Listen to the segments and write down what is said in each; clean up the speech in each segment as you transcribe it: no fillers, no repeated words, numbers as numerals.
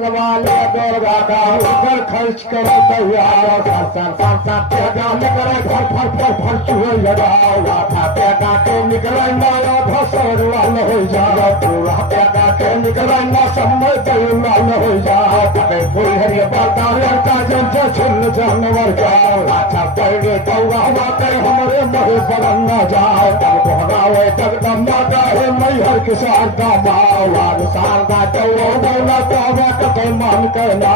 वाले दुर्गा का ऊपर खर्च करो तैयार पैदा निकले घर फल फल फल चूहे लगाओ राधा पैदा के निकले नारा भसर वाला हो जाओ पूरा पैदा के निकले ना समय वाला हो जाओ तबे फूल हरिया बाता लड़का जंजा छुन जानवर जाओ राधा पड़े दौड़ा बाते हमारे महे बरन न जाओ तब कोहरावे तक दम्मा का है मैहर के साथ का माओ लाल सारदा चौरो बोला तौबा कते मान करना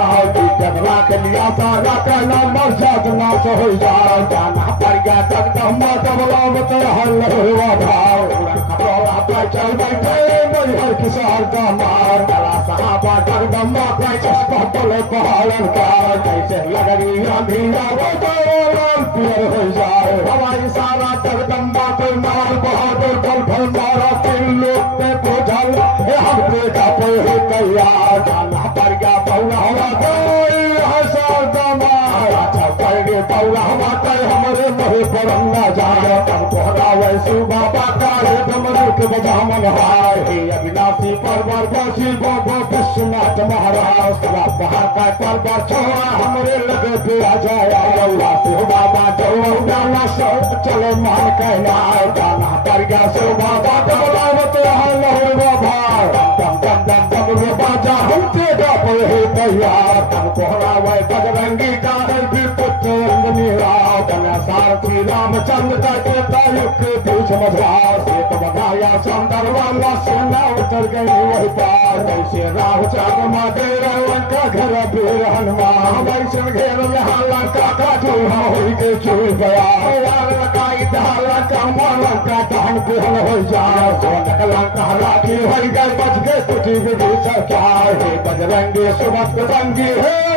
जगला के लिया सारा कहना मर जात ना हो जाओ जाना पड़ गया तक दम्मा दबला बते हल हुआ भाव खबरों पर चल बैठे मैहर के साथ का मार गला साहबा कर दम्मा का चस्पा तले पहाड़न का कैसे लगनी अंधीरा वो पियर हो जाए हमारी सारा जगदम्बा पे मार बहादुर कल भर मारा तीन लोग पे भोजल हम बेटा पे हो तैयार जाना पड़ गया पौला हवा हमारे महे पर न जाए तब कोहरा वैसु बाबा का है डमरू के बजामन हाय हे अविनाशी परवर बासी बाबा विश्वनाथ महाराज सवा बहार का परवर छोड़ा हमारे लगे पे आ जाए रौला से बाबा जौना सब चले मान कहना जाना पड़ गया सो बाबा डमलावत लहर बाबा दम दम दम डमरू बाजा हम तेजा पे है तैयार तब कोहरा वै बजरंगी का भी पुत्र सारथी रामचंद्र का त्रेतायुग के बीच मझार से तो बताया सुंदर वाला सोना उतर गई वही पार वैसे राह चाँद माते का घर बीर हनुमान वैसे घेर में हाला का चूहा हो के चूह गया लगाई हाला का माला का दहन पिहल हो जाए सोनक लंका राखी हो गए बच गए कुटी विधि सरकार हे बजरंगी सुमत बंगी है